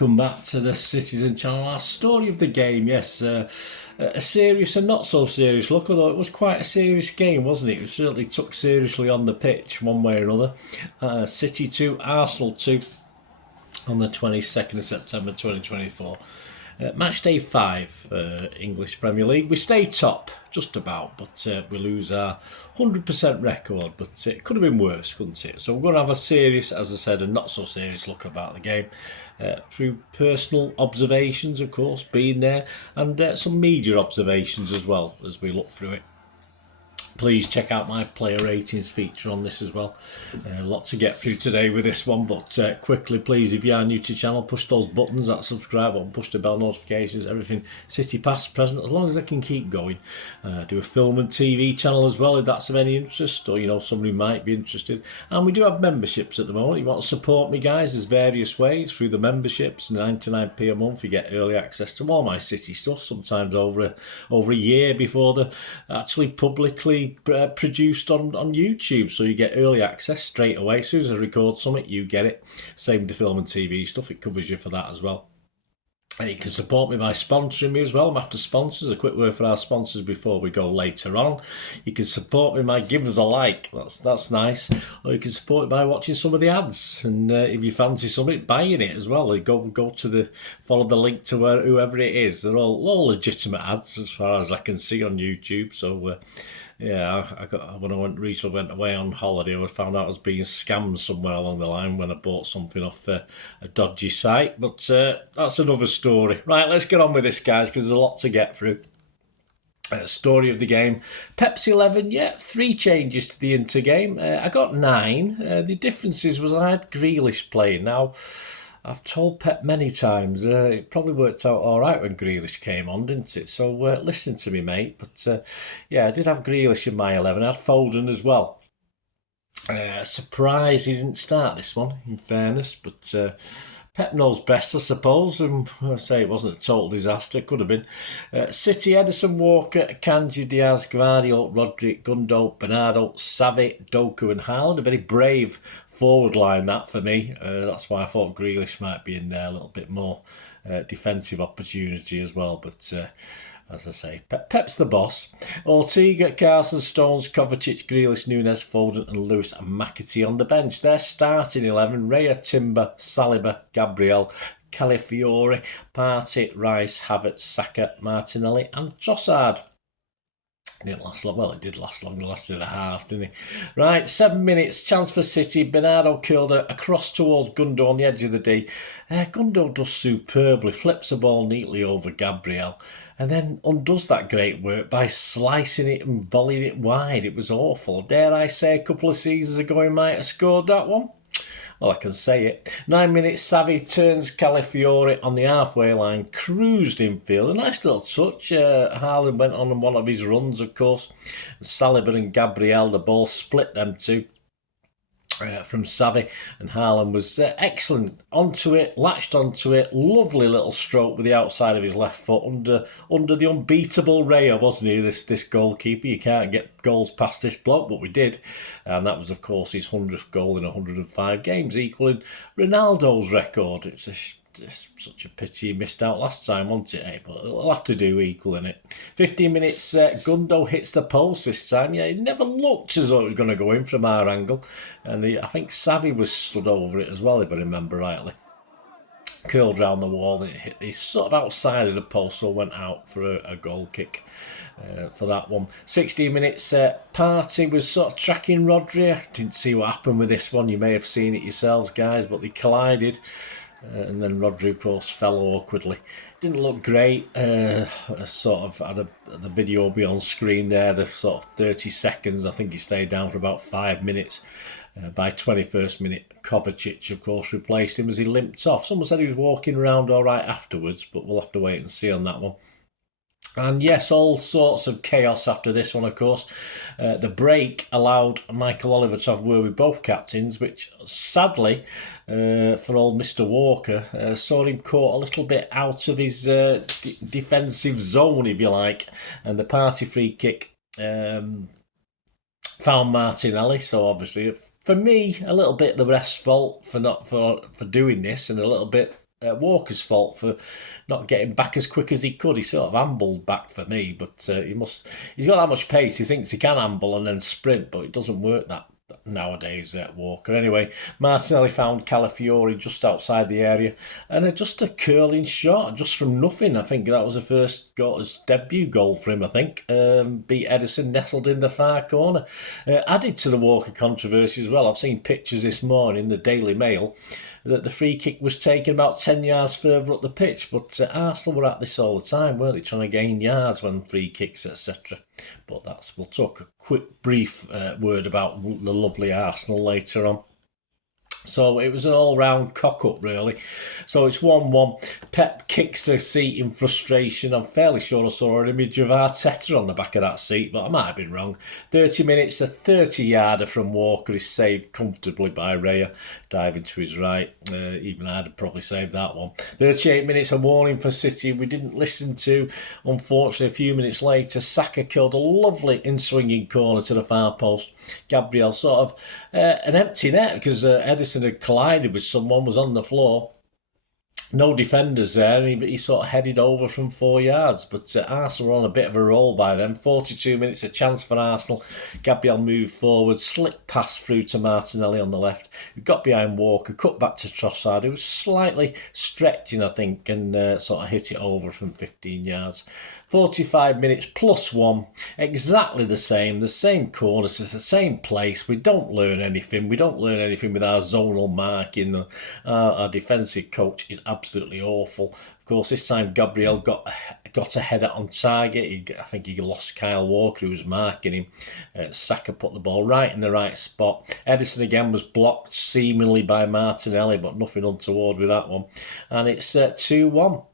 welcome back to the Citizen channel. Our story of the game, yes, a serious and not so serious look, although it was quite a serious game, wasn't it? It was certainly took seriously on the pitch one way or another. City 2, Arsenal 2 on the 22nd of September 2024. Match day 5, English Premier League. We stay top, just about, but we lose our 100% record. But it could have been worse, couldn't it? So we're going to have a serious, as I said, and not so serious look about the game through personal observations, of course, being there, and some media observations as well as we look through it. Please check out my player ratings feature on this as well. A lot to get through today with this one, but quickly, please, if you are new to the channel, push those buttons, that subscribe button, push the bell notifications, everything City past, present, as long as I can keep going. Do a film and TV channel as well if that's of any interest, or you know somebody might be interested. And we do have memberships at the moment. You want to support me, guys, there's various ways through the memberships. 99p a month, you get early access to all my City stuff, sometimes over a year before they're actually publicly produced on YouTube, so you get early access straight away. As soon as I record something, you get it. Same with the film and TV stuff, it covers you for that as well. You can support me by sponsoring me as well. I'm after sponsors. A quick word for our sponsors before we go later on. You can support me by giving us a like. That's nice. Or you can support me by watching some of the ads. And if you fancy something, buying it as well. Go to follow the link to whoever it is. They're all legitimate ads as far as I can see on YouTube. So yeah, when I recently went away on holiday, I found out I was being scammed somewhere along the line when I bought something off a dodgy site. But that's another story. Right, let's get on with this, guys, because there's a lot to get through. Story of the game. Pep's 11, yeah, 3 changes to the Inter game. I got 9. The differences was I had Grealish playing. Now, I've told Pep many times, it probably worked out all right when Grealish came on, didn't it? So listen to me, mate. But yeah, I did have Grealish in my 11. I had Foden as well. Surprised he didn't start this one, in fairness. But Pep knows best, I suppose. And I say it wasn't a total disaster. Could have been. City, Ederson, Walker, Akanji, Diaz, Gvardiol, Rodri, Gundo, Bernardo, Savi, Doku and Haaland. A very brave forward line, that, for me. That's why I thought Grealish might be in there. A little bit more defensive opportunity as well. But as I say, Pep's the boss. Ortega, Carson, Stones, Kovacic, Grealish, Nunes, Foden and Lewis and McAtee on the bench. They're starting 11. Raya, Timber, Saliba, Gabriel, Calafiore, Partey, Rice, Havertz, Saka, Martinelli and Trossard. It didn't last long. Well, it did last long. It lasted a half, didn't it? Right, 7 minutes. Chance for City. Bernardo curled across towards Gundo on the edge of the D. Gundo does superbly. Flips the ball neatly over Gabriel. And then undoes that great work by slicing it and volleying it wide. It was awful. Dare I say a couple of seasons ago he might have scored that one? Well, I can say it. 9 minutes, Savi turns Calafiore on the halfway line, cruised infield. A nice little touch. Haaland went on one of his runs, of course. Saliba and Gabriel, the ball split them two. From Savi, and Haaland was excellent onto it, latched onto it, lovely little stroke with the outside of his left foot under the unbeatable Raya, wasn't he, this goalkeeper? You can't get goals past this bloke, but we did, and that was of course his 100th goal in 105 games, equaling Ronaldo's record. It's such a pity he missed out last time, wasn't it? But it'll have to do equaling it. 15 minutes, Gundo hits the post this time. Yeah, it never looked as though it was going to go in from our angle. And I think Savi was stood over it as well, if I remember rightly. Curled round the wall and it hit the sort of outside of the post, so went out for a goal kick for that one. 16 minutes, Partey was sort of tracking Rodri. I didn't see what happened with this one. You may have seen it yourselves, guys, but they collided. And then Rodri, of course, fell awkwardly. Didn't look great. Sort of had the video be on screen there, the sort of 30 seconds. I think he stayed down for about 5 minutes. By 21st minute, Kovacic, of course, replaced him as he limped off. Someone said he was walking around all right afterwards, but we'll have to wait and see on that one. And yes, all sorts of chaos after this one, of course. The break allowed Michael Oliver to have word with both captains, which sadly, for old Mr. Walker, saw him caught a little bit out of his defensive zone, if you like. And the Partey free kick found Martinelli, so obviously, for me, a little bit the ref's fault for doing this, and a little bit Walker's fault for not getting back as quick as he could. He sort of ambled back for me, but he's got that much pace. He thinks he can amble and then sprint, but it doesn't work that nowadays, Walker. Anyway, Martinelli found Calafiori just outside the area, and just a curling shot, just from nothing. I think that was the first goal, his debut goal for him, I think. Beat Edison, nestled in the far corner. Added to the Walker controversy as well, I've seen pictures this morning in the Daily Mail that the free kick was taken about 10 yards further up the pitch, but Arsenal were at this all the time, weren't they, trying to gain yards when free kicks, etc. But we'll talk a quick brief word about the lovely Arsenal later on. So it was an all-round cock-up, really. So it's 1-1. Pep kicks the seat in frustration. I'm fairly sure I saw an image of Arteta on the back of that seat, but I might have been wrong. 30 minutes, a 30-yarder from Walker is saved comfortably by Raya, diving to his right. Even I'd have probably saved that one. 38 minutes, a warning for City we didn't listen to. Unfortunately, a few minutes later, Saka killed a lovely in-swinging corner to the far post. Gabriel sort of an empty net because Edison had collided with someone, was on the floor. No defenders there, and he sort of headed over from 4 yards. But Arsenal were on a bit of a roll by then. 42 minutes, a chance for Arsenal. Gabriel moved forward, slick pass through to Martinelli on the left, who got behind Walker, cut back to Trossard, who was slightly stretching, I think, and sort of hit it over from 15 yards. 45 minutes plus one, exactly the same corners, it's the same place. We don't learn anything. We don't learn anything with our zonal marking. Our defensive coach is absolutely awful. Of course, this time Gabriel got a header on target. I think he lost Kyle Walker, who was marking him. Saka put the ball right in the right spot. Edison again was blocked seemingly by Martinelli, but nothing untoward with that one. And it's 2-1.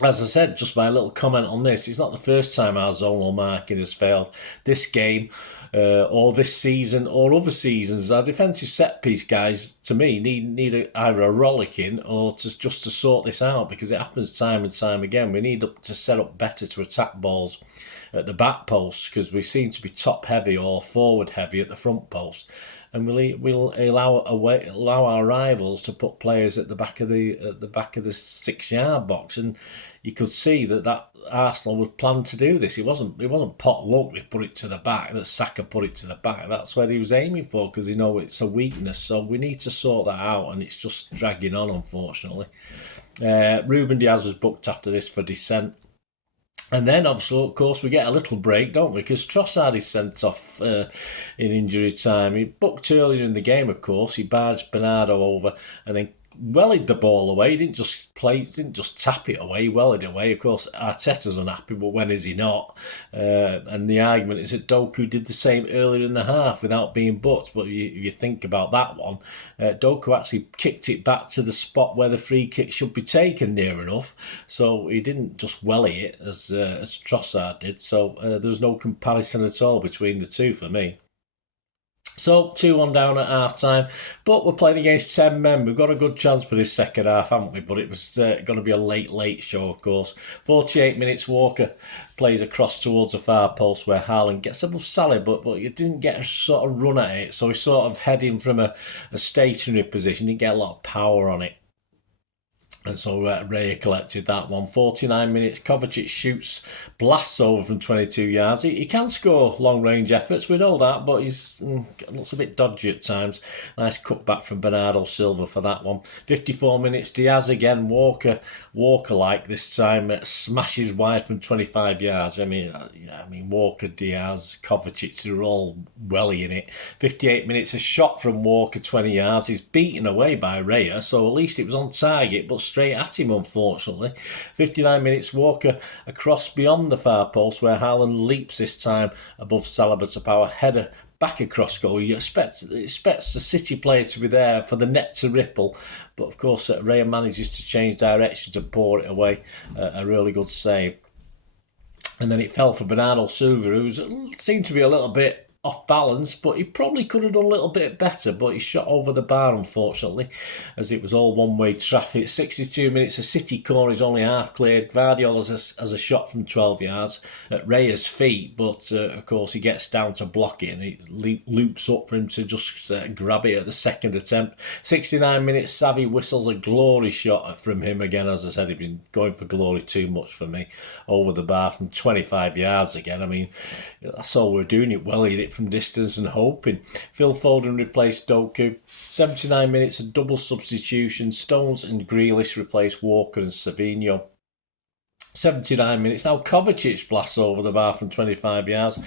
As I said, just my little comment on this, it's not the first time our zonal marking has failed. This game, or this season, or other seasons, our defensive set piece guys, to me, need either a rollicking or just to sort this out, because it happens time and time again. We need to set up better to attack balls at the back post, because we seem to be top heavy or forward heavy at the front post. And we'll allow our rivals to put players at the back of the 6 yard box, and you could see that Arsenal would plan to do this. It wasn't pot luck. We put it to the back. That Saka put it to the back. That's where he was aiming for, because it's a weakness. So we need to sort that out, and it's just dragging on, unfortunately. Ruben Diaz was booked after this for dissent. And then, obviously, of course, we get a little break, don't we? Because Trossard is sent off in injury time. He booked earlier in the game, of course. He barged Bernardo over and then wellied the ball away. He didn't just tap it away, he wellied it away. Of course, Arteta's unhappy, but when is he not? And the argument is that Doku did the same earlier in the half without being booked. But if you think about that one, Doku actually kicked it back to the spot where the free kick should be taken, near enough. So he didn't just welly it as Trossard did. So there was no comparison at all between the two for me. So 2-1 down at half-time, but we're playing against 10 men. We've got a good chance for this second half, haven't we? But it was going to be a late show, of course. 48 minutes, Walker plays across towards the far post where Haaland gets above Salah, but he didn't get a sort of run at it. So he's sort of heading from a stationary position. He didn't get a lot of power on it. And so Raya collected that one. 49 minutes, Kovacic shoots, blasts over from 22 yards. He can score long-range efforts, we know that, but he's looks a bit dodgy at times. Nice cutback from Bernardo Silva for that one. 54 minutes, Diaz again, Walker-like this time, smashes wide from 25 yards. I mean, Walker, Diaz, Kovacic, they're all welly in it. 58 minutes, a shot from Walker, 20 yards. He's beaten away by Raya, so at least it was on target, but straight at him, unfortunately. 59 minutes, Walker across beyond the far post where Haaland leaps this time above Salah to power header back across goal. You expect the City players to be there for the net to ripple, but of course Raya manages to change direction to pour it away. A really good save. And then it fell for Bernardo Silva, who seemed to be a little bit off balance, but he probably could have done a little bit better, but he shot over the bar, unfortunately, as it was all one-way traffic. 62 minutes, a City corner is only half cleared. Guardiola has a shot from 12 yards at Raya's feet, but of course he gets down to block it, and it loops up for him to just grab it at the second attempt. 69 minutes, Savvy whistles a glory shot from him again. As I said, he's been going for glory too much for me. Over the bar from 25 yards again. I mean, that's all we're doing. It well, hit it from distance and hoping. Phil Foden replaced Doku. 79 minutes, a double substitution. Stones and Grealish replaced Walker and Savinho. 79 minutes. Now Kovacic blasts over the bar from 25 yards.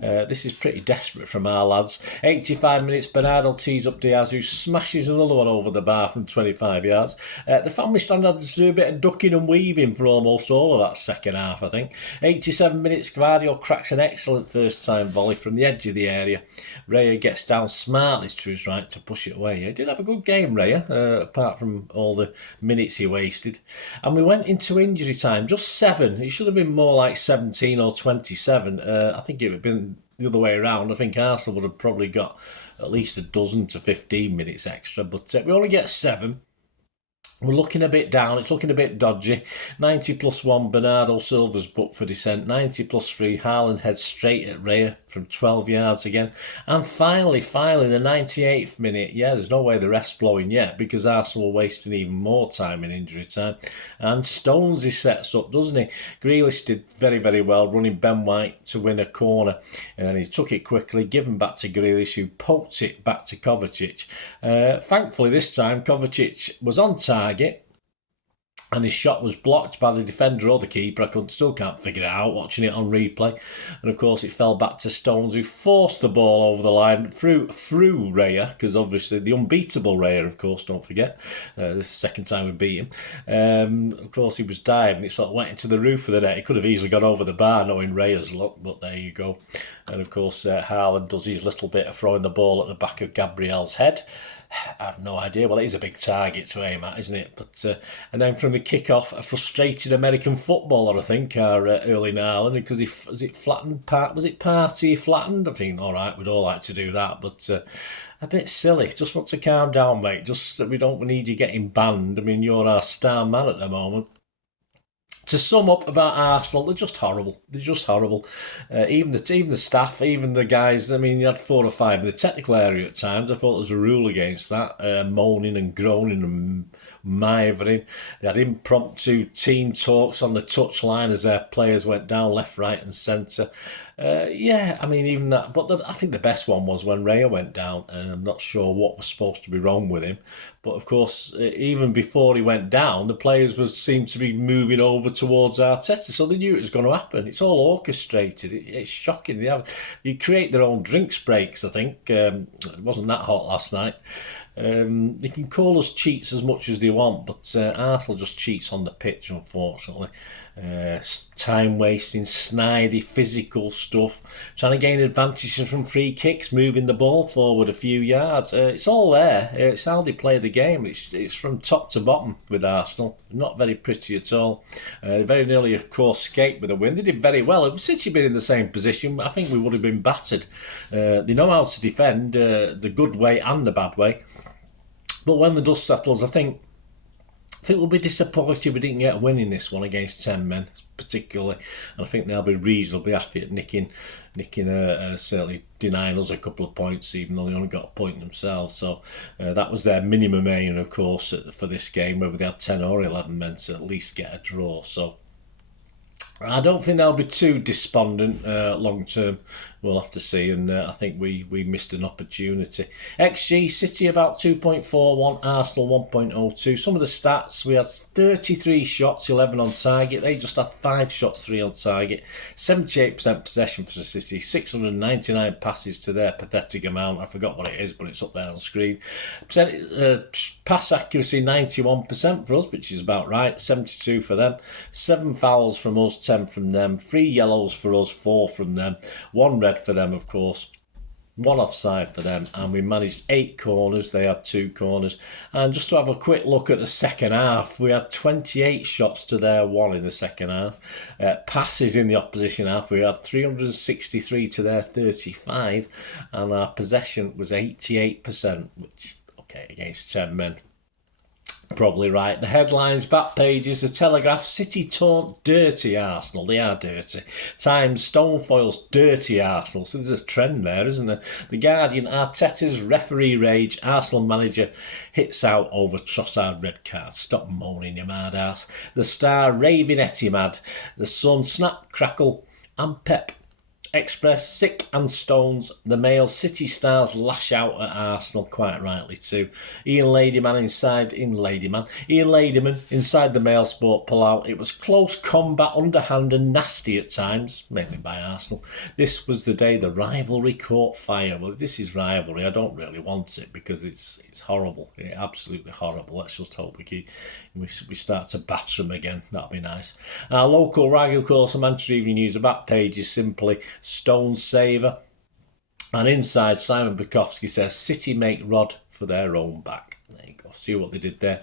This is pretty desperate from our lads. 85 minutes, Bernardo tees up Diaz, who smashes another one over the bar from 25 yards. The family stand had to do a bit of ducking and weaving for almost all of that second half, I think. 87 minutes, Guardiola cracks an excellent first-time volley from the edge of the area. Raya gets down smartly to his right to push it away. He did have a good game, Raya, apart from all the minutes he wasted. And we went into injury time, just 7. It should have been more like 17 or 27. I think it would have been the other way around. I think Arsenal would have probably got at least a dozen to 15 minutes extra, but we only get 7. We're looking a bit down. It's looking a bit dodgy. 90 plus 1, Bernardo Silva's booked for descent. 90 plus 3, Haaland heads straight at Raya from 12 yards again. And finally, the 98th minute. Yeah, there's no way the ref's blowing yet because Arsenal were wasting even more time in injury time. And Stonesy sets up, doesn't he? Grealish did very, very well, running Ben White to win a corner. And then he took it quickly, given back to Grealish, who poked it back to Kovacic. Thankfully, this time, Kovacic was on target. And his shot was blocked by the defender or the keeper. I still can't figure it out watching it on replay. And of course it fell back to Stones, who forced the ball over the line through Raya, because obviously the unbeatable Raya, of course, don't forget. This is the second time we beat him. Of course he was diving. It sort of went into the roof of the net. He could have easily gone over the bar knowing Raya's luck, but there you go. And of course Haaland does his little bit of throwing the ball at the back of Gabriel's head. I have no idea. Well, it is a big target to aim at, isn't it? But and then from the kick-off, a frustrated American footballer, I think, Erling Haaland, because was it Party flattened? I think, all right, we'd all like to do that, but a bit silly. Just want to calm down, mate. Just we don't need you getting banned. I mean, you're our star man at the moment. To sum up about Arsenal, they're just horrible. They're just horrible. Even the staff, even the guys. I mean, you had 4 or 5 in the technical area at times. I thought there was a rule against that, moaning and groaning and mithering. They had impromptu team talks on the touchline as their players went down left, right, and centre. Yeah, I mean, even that. But I think the best one was when Raya went down, and I'm not sure what was supposed to be wrong with him. But of course, even before he went down, the players seemed to be moving over towards Arteta, so they knew it was going to happen. It's all orchestrated. It's shocking. They create their own drinks breaks, I think. It wasn't that hot last night. They can call us cheats as much as they want, but Arsenal just cheats on the pitch, unfortunately. Time wasting, snidey, physical stuff, trying to gain advantages from free kicks, moving the ball forward a few yards. It's all there. It's how they play the game. It's from top to bottom with Arsenal. Not very pretty at all. They very nearly, of course, escaped with a win. They did very well. If City had been in the same position, I think we would have been battered. They know how to defend the good way and the bad way. But when the dust settles, I think we'll be disappointed we didn't get a win in this one against 10 men, particularly. And I think they'll be reasonably happy at nicking certainly denying us a couple of points, even though they only got a point themselves. So that was their minimum aim, of course, for this game, whether they had 10 or 11 men to at least get a draw. So I don't think they'll be too despondent long term. We'll have to see, and I think we missed an opportunity. XG, City about 2.41, Arsenal 1.02. Some of the stats, we had 33 shots, 11 on target. They just had 5 shots, 3 on target. 78% possession for City, 699 passes to their pathetic amount. I forgot what it is, but it's up there on the screen. Pass accuracy, 91% for us, which is about right. 72 for them. 7 fouls from us, 10 from them. 3 yellows for us, 4 from them. 1 red for them, of course. 1 offside for them, and we managed 8 corners. They had 2 corners. And just to have a quick look at the second half, we had 28 shots to their 1 in the second half. Passes in the opposition half, we had 363 to their 35, and our possession was 88%, which, okay, against 10 men. Probably right. The headlines, back pages, the Telegraph, City taunt dirty Arsenal. They are dirty. Times, Stonefoils, dirty Arsenal. So there's a trend there, isn't there? The Guardian, Arteta's referee rage. Arsenal manager hits out over Trossard red card. Stop moaning, you mad ass. The Star, raving Etihad. The Sun, snap, crackle, and Pep. Express, sick and stones. The Mail, City stars lash out at Arsenal, quite rightly too. Ian Ladyman inside the Mail Sport pull out. It was close combat, underhand and nasty at times, mainly by Arsenal. This was the day the rivalry caught fire. Well, if this is rivalry, I don't really want it because it's horrible. It's absolutely horrible. Let's just hope we start to batter them again. That'll be nice. Our local rag, of course, the Manchester Evening News, the back page is simply Stone Saver. And inside, Simon Bukowski says, City make Rod for their own back. There you go. See what they did there.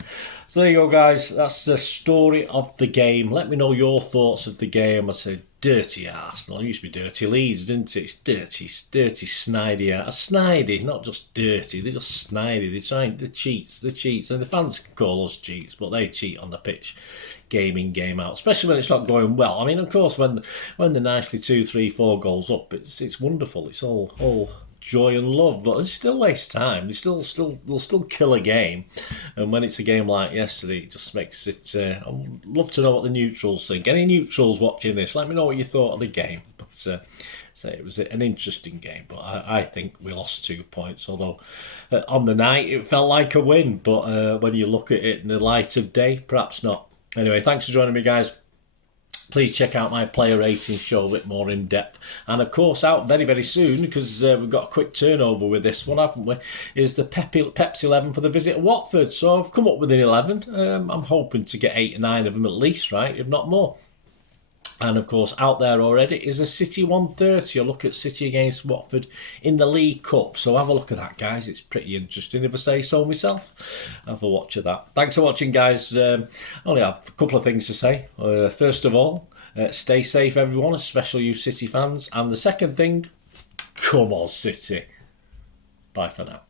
So there you go, guys. That's the story of the game. Let me know your thoughts of the game. I said, dirty Arsenal. It used to be dirty Leeds, didn't it? It's dirty, snidey. Snidey, not just dirty. They're just snidey. They're cheats. And the fans can call us cheats, but they cheat on the pitch, game in, game out. Especially when it's not going well. I mean, of course, when they're nicely 2, 3, 4 goals up, it's wonderful. It's all joy and love, but it still wastes time. They'll still kill a game, and when it's a game like yesterday, it just makes it. I'd love to know what the neutrals think. Any neutrals watching this, let me know what you thought of the game. But say it was an interesting game, but I think we lost 2 points. Although on the night it felt like a win, but when you look at it in the light of day, perhaps not. Anyway, thanks for joining me, guys. Please check out my player ratings show a bit more in depth. And of course, out very, very soon, because we've got a quick turnover with this one, haven't we, is the Pep's 11 for the visit at Watford. So I've come up with an 11. I'm hoping to get 8 or 9 of them at least, right, if not more. And of course, out there already is a City 130. A look at City against Watford in the League Cup. So have a look at that, guys. It's pretty interesting, if I say so myself. Have a watch of that. Thanks for watching, guys. I only have a couple of things to say. First of all, stay safe, everyone, especially you City fans. And the second thing, come on, City. Bye for now.